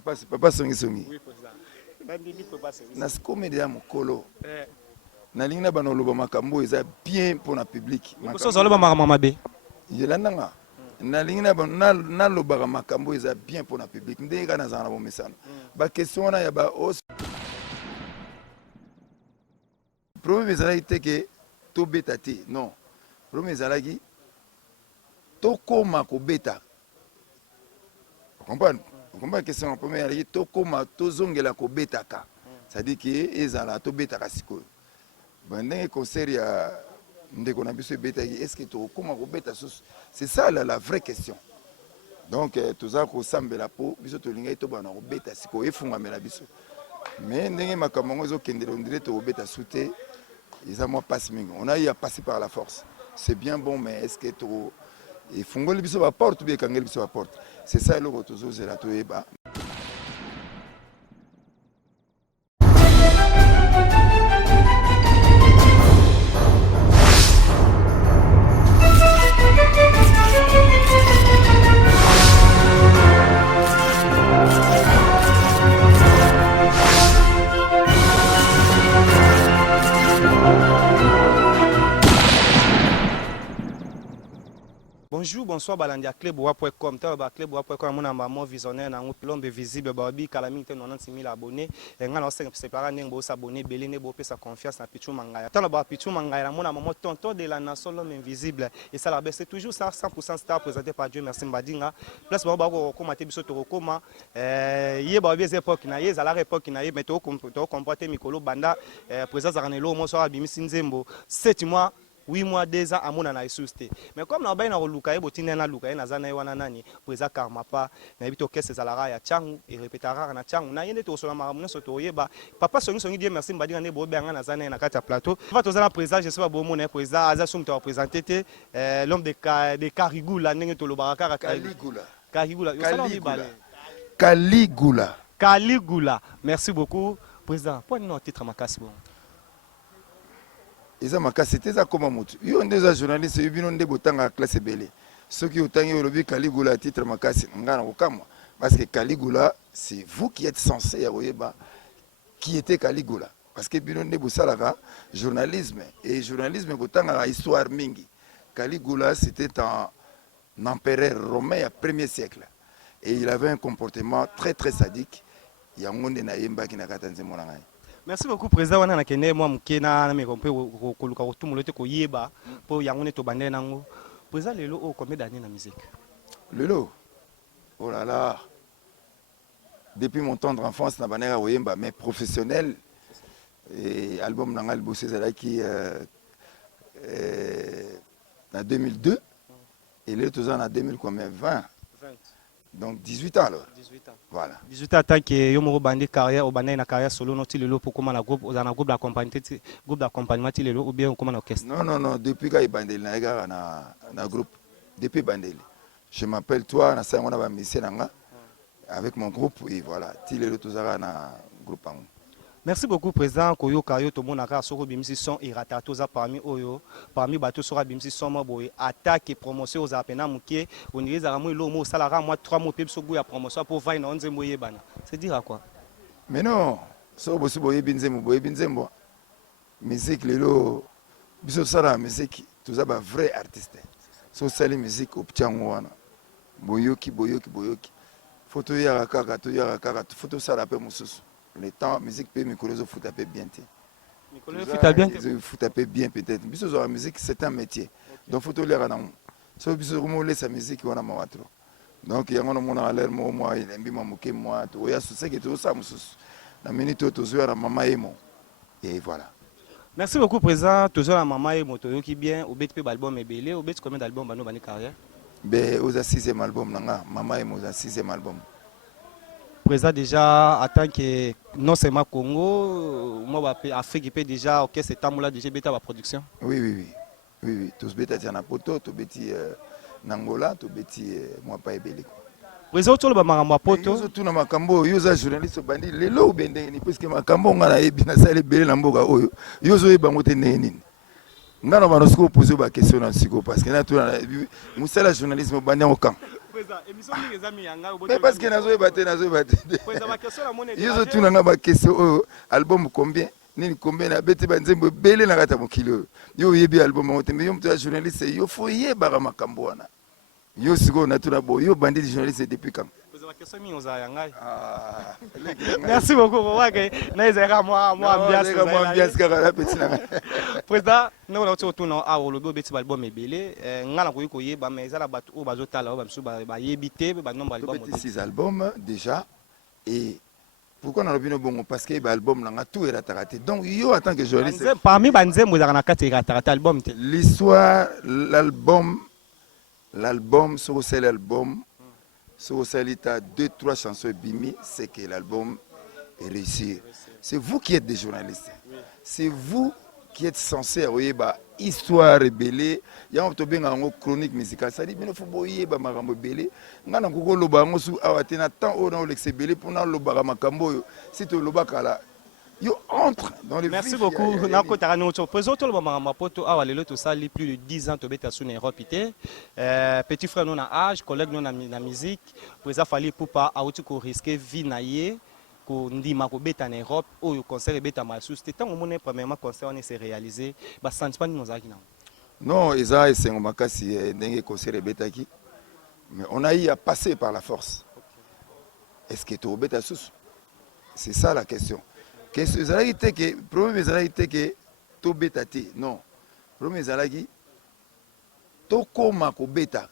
Papa Songi Songi. Oui, président. Bandimi Papa Songi. Nas comédie mokolo. Na lingna banoloba makambo eza bien pour na public. Makambo so ba mama be. Yelandanga. Na lingna na lobaka makambo eza bien pour na public. Ndenge kana zana bo mesana. Ba question na ya ba os. Problème ezalaki te ke tobeta te. Non. Problème ezalaki tokoma kobeta. Vous comprenez? Vous comprenez la question? Première ezalaki tokoma tozongela kobetaka. C'est-à-dire que ezala tobetaka sikoyo. Bandenge concert ya ndeko na biso ebetaki, est-ce que tokoma kobeta susu? C'est ça la vraie question. Donc toza kosambela po biso tolingai tobana kobeta sikoyo efungamela biso. Mais ndenge makambo ngo ezokendela on dirait tobeta sute. Ils ont passé mingi. On a eu à passer par la force. C'est bien bon, mais est-ce que tu il faut que les la porte ou bien quand les la porte. C'est ça le retour c'est la toeba. Bonjour, bonsoir, Balandia Club.com. Club.com, mon maman visionnaire, un plombe visible, Babi, Calamité, 96 000 abonnés. Et on a séparé, on s'abonner, Béléné, Bopé, sa confiance, na Pichou Mangaya. Tant là-bas, Pichou Mangaya, mon maman, tonton de la nation, l'homme invisible. Et ça, c'est toujours ça, 100% star présenté par Dieu, merci Mbadinga. Place, on va commenter, biso Torokoma. Yé, Babi, époque, naïe, à la époque, naïe, mais tu comporté Mikolo, Banda, présence à Ranelo, mon soir, Bimisin Zembo. 7 mois. 8 mois, 2 ans, à mon anaïsouste. Mais comme nous avons Lukaï, Botinena Lukaï, Nazana Wananani, Présa Karmapa, Nabito Kess Zalara, ya Tchang, et répétera na Tchang, na yende to sur la maramuna sotoyeba. Papa Songi Songi dit merci, Mbadi Nane Bobenga Nazana na Kata Plateau. Va tous la présence, je sais pas bon président, Azasum te représenter l'homme de Carigula, Nenge to Lobaraka, Caligula. Caligula. Caligula. Merci beaucoup, président. Pour notre titre Makasi bon. Eza makasete za koma mutu. Yo ndeza journaliste yubino nde botanga classe belé. Ceux qui otangi olobi Caligula titre makasi ngana kokamwa parce que Caligula c'est vous qui êtes censé yoyeba qui était Caligula parce que bino nde bosalaka journalisme et journalisme botanga histoire mingi. Caligula c'était un empereur romain au 1er siècle et il avait un comportement très très sadique. Yangonde na yemba ki na katanze monanga. Merci beaucoup, président. On a kené moi mukena na me compé koluka kotumulete ko yeba po yangone to bande nango. Président lelo o combien d'années na musique? Lelo. Oh là là. Depuis mon tendre enfance na banera oyemba mais professionnel et album nangal bossé zalaki en 2002 et le tous en 2020. Donc 18 ans alors. 18 ans. Voilà. 18 ans tant que yomoro bandi carrière au bandi na carrière solo non ti lelo pour comment la groupe na groupe d'accompagnement ti lelo ou bien comment orchestre. Non, depuis que bandeli na ega na groupe depuis bandeli. Je m'appelle toi na ça on a ba mission nanga avec mon groupe et voilà, ti lelo tozaka na groupe ango. Merci beaucoup président Koyoka yo to monaka soko bimisi son irata toza parmi bato soko bimisi son mo boy attaque et promotion aux apena mukie on dirait za mo lo mo salara moi 3 mois pep soko ya promotion pour vaina on zembo yebana. C'est dire à quoi? Mais non, so bosi boye binzembo. Musique lelo biso sala musique toza ba vrai artiste. So sali musique au ptiango wana. Boyoki. Photo ya kaka photo sala pe mususu. Le temps, musique peut me fout à peu bien. Fout à peu bien peut-être. Parce que la musique, c'est un métier. Donc, il faut tolérer à nous. Si vous laissez la musique, on a ma voiture. Donc, il y a un moment à l'air, moi, il aime bien m'moquer, moi. Il y a ce qui est tout ça, la minute où tu joues à la maman et moi. Et voilà. Merci beaucoup, président. Toujours la maman et moi, qui bien. Au BTP, album est belé. Au BTP, combien d'albums dans nos carrière? Ben, aux 6e album, maman et moi, aux 6e album. Président déjà en tant que non seulement Congo, moi Afrique peut déjà ok c'est temps là déjà bêta la production. Oui. Tous bêta tiens na poto, tous bêti Angola, tous bêti moi pas ebele. Président tout le bamanga poto. Yo tout na makambo, yo za journaliste bandi lelo bende ni parce que makambo ngana ebi na sale ebele na mboka oyo. Yo zo ebango te nini. Ngana ba nosiko poser ba question na siko parce que na tout musala journalisme bandi en camp. Mais parce que nazo batté. Yo tout nanga ba question album combien nini combien na beti banzembo belé na kata mokilo. Yo yebi album on tembe yo mtu journaliste yo fo yeba makambo wana. Yo siko na tuna bo yo bandi journaliste depuis quand? Merci beaucoup. Président, nous avons tout le album belé. Nous avons mais ça la au bazotala ba yebité ba nombre album. 6 albums déjà et pourquoi on a bien bon parce que l'album n'a tout est raté. Donc yo en tant que journaliste parmi banzem vous avez raté album l'histoire l'album sur c'est l'album sur Salita 2-3 chansons bimi, c'est que l'album est réussi. C'est vous qui êtes des journalistes. C'est vous qui êtes censés avoir une histoire rebelle. Il y a une chronique musicale. Ça dit qu'il faut boyer ba makambo belé. Ngana koko loba ngosu awatena tant on a l'exebelé pour na loba makambo si to loba kala. Yo entre dans les Merci beaucoup. Nako tarano to président to loba makambo poto awalelo to sali plus de 10 ans to beta sous Europe ité. Petit frère non na âge, collègue non na musique. Président fallait pour pas auto ko risquer vie naie. Ko ndima ko beta en Europe ou concert beta mal sous c'était tant au moment premièrement concert on s'est réalisé ba sentiment nous a non eza esengo makasi ndenge concert beta ki mais on a eu à passer par la force. Est-ce que tu beta sous? C'est ça la question. Question ezalaki te que problème ezalaki te que to beta te non problème ezalaki to koma ko beta.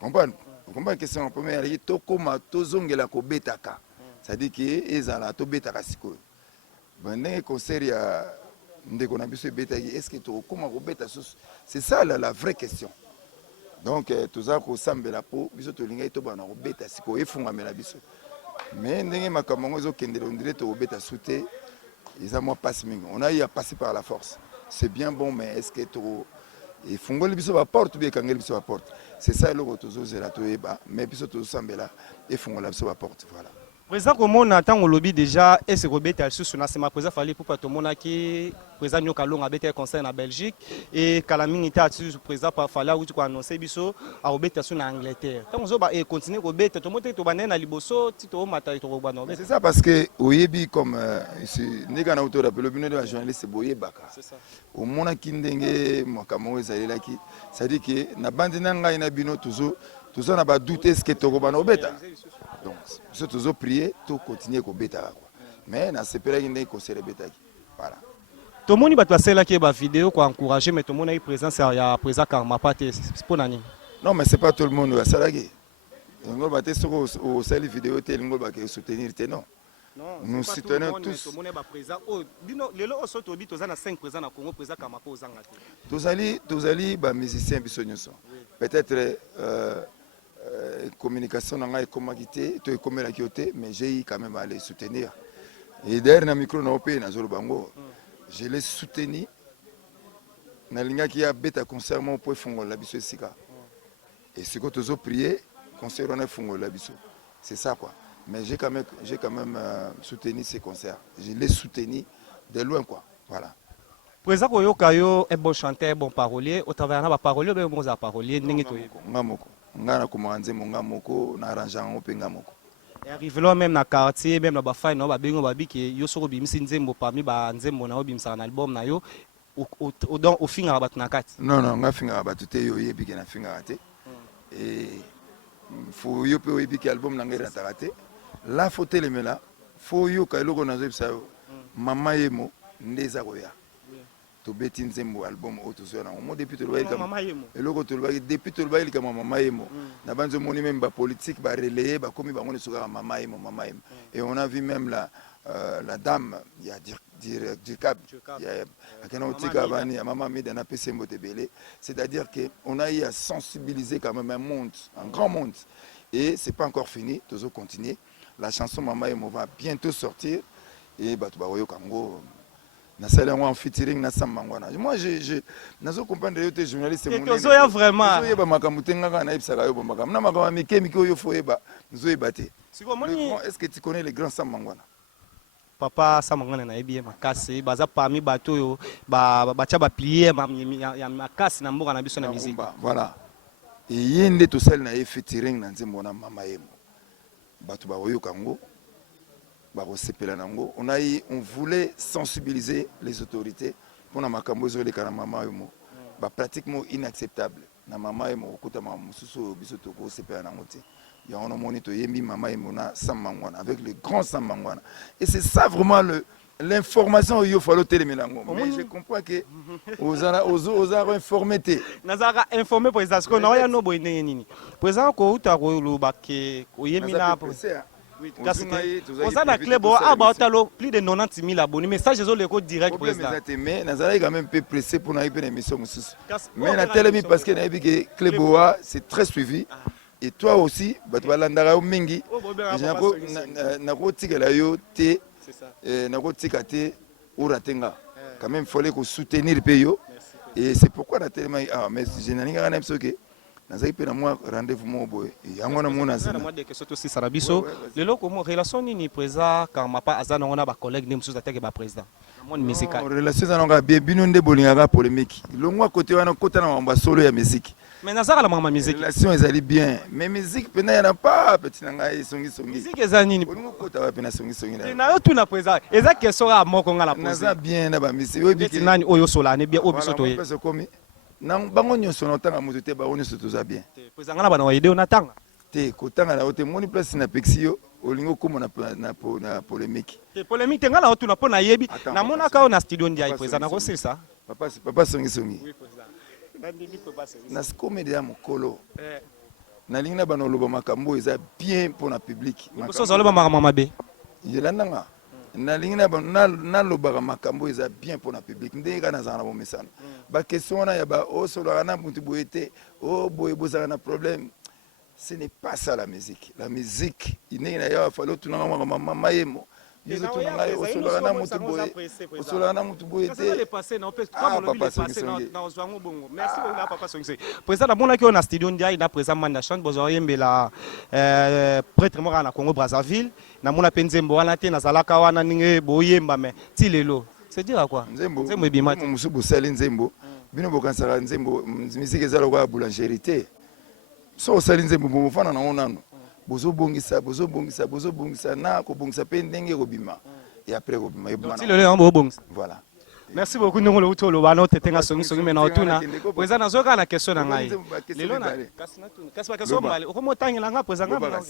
Vous comprenez question première ezalaki to koma to zongela ko beta ka. C'est-à-dire que ezala to beta kasiko. Ndenge concert ya ndeko na biso beta est-ce que to koma ko beta sous? C'est ça la vraie question. Donc toza ko sambela po biso to linga to bana ko beta siko efunga mela biso. Mais ndenge makambo zo kendelo ndire to beta souté ils a moi passe mingi. On a eu à passer par la force. C'est bien bon mais est-ce que to et fungoli biso ba porte bien kangeli biso ba porte. C'est ça le tozo zela to eba mais biso to sambela et fungola biso ba porte voilà. Président comme on attend au lobby déjà et c'est Robert sous na sema président fallait pour pas tout monde qui président nyoka longa beta concert en Belgique et Kalamini ta sur président pas fallait ou tu annoncer biso à Robert sous na Angleterre. Tant on et continuer Robert tout monde to banen na liboso ti to mata to robano. C'est ça parce que oyebi comme ici nega na auto rappel bino de la journaliste boyebaka. C'est ça. Au mona kindenge makambo ezalela ki ça dit que na bandi nanga ina bino toujours na ba doute est-ce que to robano beta. Donc, je te prier, tout continuer à bêta. Mais na sepela inde ko sere bêta. Voilà. Tout le monde va passer là qui est vidéo pour encourager, mais tout le monde a eu présence, il y a présent car ma pâte c'est pour nani. Non, mais c'est pas tout le monde à salagé. On va sur au sel vidéo tel ngo ba ke soutenir te non. Non, nous soutenons tous. Tout le monde est présent. Oh, bino lelo au soto bi tozana 5 présents na Congo présent car ma pa ozanga te. Tozali ba musiciens biso nyonso. Peut-être communication n'a pas comment quitter, tu es comme la quitté, mais j'ai quand même à les soutenir. Et derrière le micro n'a pas na Zorobango, je les soutenu. Na linga qui a bêta concert mon point fongo la biso sika. Et ce que tu as prié, concert on a fongo la biso. C'est ça quoi. Mais j'ai quand même soutenu ces concerts. Je les soutenu de loin quoi. Voilà. Président Koyokayo est bon chanteur, bon parolier. Au travers de la parolier, mais bon parolier, ngamoko. Ngana kumanze monga moko na arrangeant openga moko. Et arrivé là même na quartier même na ba fine no ba bengo ba bi ke yo soko bimisi nzembo parmi ba nzembo na obimisa na album na yo au finga ba na kati. Non nga finga ba tuté yo yebi ke na finga raté. Et faut yo pe yebi ke album na ngera raté. La faut telemela faut yo ka loko na zo bisa yo. Mama yemo ndeza koya. To beti nzembo album autosona mo depuis to loba mama yemo eloko to loba depuis to loba ilika mama yemo na banzo moni même ba politique ba relayer ba komi ba ngone soka mama yemo et on a vu même la dame il y a dire cap il y a akena otika bani mama mida na pesembo tebele c'est-à-dire que on a eu à sensibiliser quand même un grand monde et c'est pas encore fini toujours continuer la chanson mama yemo va bientôt sortir et ba to ba royo kango na sala en featuring na samangwana moi je nazo comprendre yote journaliste mon tozo ya vraiment zo yeba makamutenga kana ibsaka yo makam na makama mikemi ko yo foyeba zo yebate est-ce que tu connais les grands samangwana papa samangwana na ebiye makasi baza parmi bato yo ba tia ba plier ya makasi na mboka na biso na musique voilà et yende to sali na ye featuring na nzembo na mama yemo bato ba oyo kango ba ko sepela nango on voulait sensibiliser les autorités pour na makambo zo le kana mama yemo ba pratiquement inacceptable na mama yemo okuta ma mususu biso to ko sepela nango ti ya on a monito yembi mama yemo na Sambangwana avec le grand Sambangwana et c'est ça vraiment l'information il faut le télémélango mais je comprends que aux informé té nazaka informé président parce que na ya no boyene nini président ko uta ko lobake oyemi na Oza na club about plus de 90 000 abonnés message zo le direct président mais nazala quand même peu pressé pour na une émission mususu mais na télé parce que na que club oa c'est très suivi et toi aussi bato balandaka mingi na ko tikela yo té na ko tikate uratenga quand même fallait ko soutenir peyo et c'est pourquoi na télé mais je n'ai rien parce que nazaki pe na moi rendez-vous mo boy yango na mona zana moi des questions aussi sarabiso lelo ko relation nini président quand ma pas azana on a ba collègue ne musuza teke ba président mon musique relation za nga bien bino nde bolingaka polémique longwa côté wana kota na mamba solo ya musique mais nazaka la mama musique relation ezali bien mais musique pena ya na pas petit nanga songi musique ezali nini bolingo kota wa pena songi na yo tuna président eza question ya moko ngala poser naza bien na ba musique oyo biki nani oyo sola ne bien obiso to ye nang bango nyonso na tanga moto te bango nyonso toza bien président ngala bana wa idée na tanga te kotanga na ote moni place na pexio olingo komo na polémique te polémique te ngala otuna pona yebi na mona ka na studio ndia président na ko silsa papa songi oui président na comédie mokolo na lingi na bana loba makambo eza bien pour na public so zalo ba makambo mabe yelandanga na lingi na lobaka makambo eza bien pour na public ndenge kana za na bomesana ba question na ya ba o solo na mutu boyete o boye bozaka na problème. Ce n'est pas ça la musique. La musique, il n'y a pas fallu tout le monde mama yemo. Ils ont tout le monde au solo na mutu boye. Au solo na mutu boye. Ça le passé non peut pas mon le passé dans Zwango bongo. Merci beaucoup na papa Songi. Président na mona ki on a studio ndia ina président manda chante bozo yembela prêtre mo na Congo Brazzaville na mona penzembo wana te na zalaka wana ninge boyemba mais ti lelo. C'est dire à quoi? Nzembo ebima musu bosali nzembo. Bino bokansaka nzembo musique ezalo kwa boulangerie. So osali nzembo bomofana na onano. Bozobongisa na kobongisa pe ndenge kobima. Et après kobima yebana. Ti lelo ambo bongisa. Voilà. Merci beaucoup ndongo le utolo bana tetenga songi mena otuna. Président nazoka na question na ngai. Lelo na kasi ba question mbali. Okomo tangela nga président nga.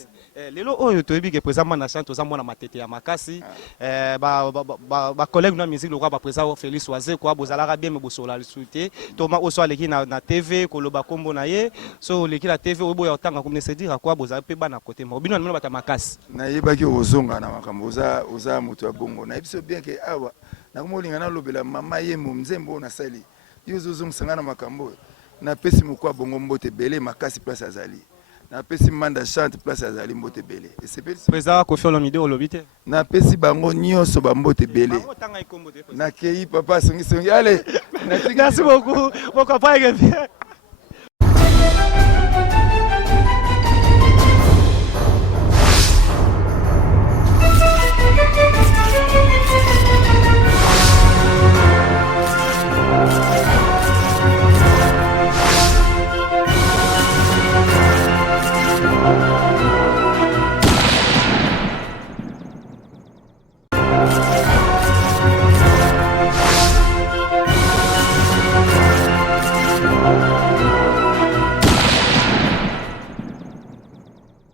Lelo oyo toyebi ke président mana chante ozamona matete ya makasi. Ba collègue na musique lokwa ba président Félix Oise kwa bozalaka bien me bosola le souté. Toma oso aleki na TV koloba kombo na ye. So leki la TV obo ya otanga comme se dire quoi bozala pe bana côté mo. Bino na bata makasi. Na yebaki ozonga na makambo oza mutu ya bongo. Na biso bien ke awa na komolinga na lobela mama yemo nzembo na sali yo zozongisa na makambo na pesi mukwa bongo mbote belé makasi place azali na pesi manda chante place azali mbote belé et c'est président Kofi Olomide olobite na pesi bango nyonso ba mbote belé na kei papa songi allez merci beaucoup pourquoi pas bien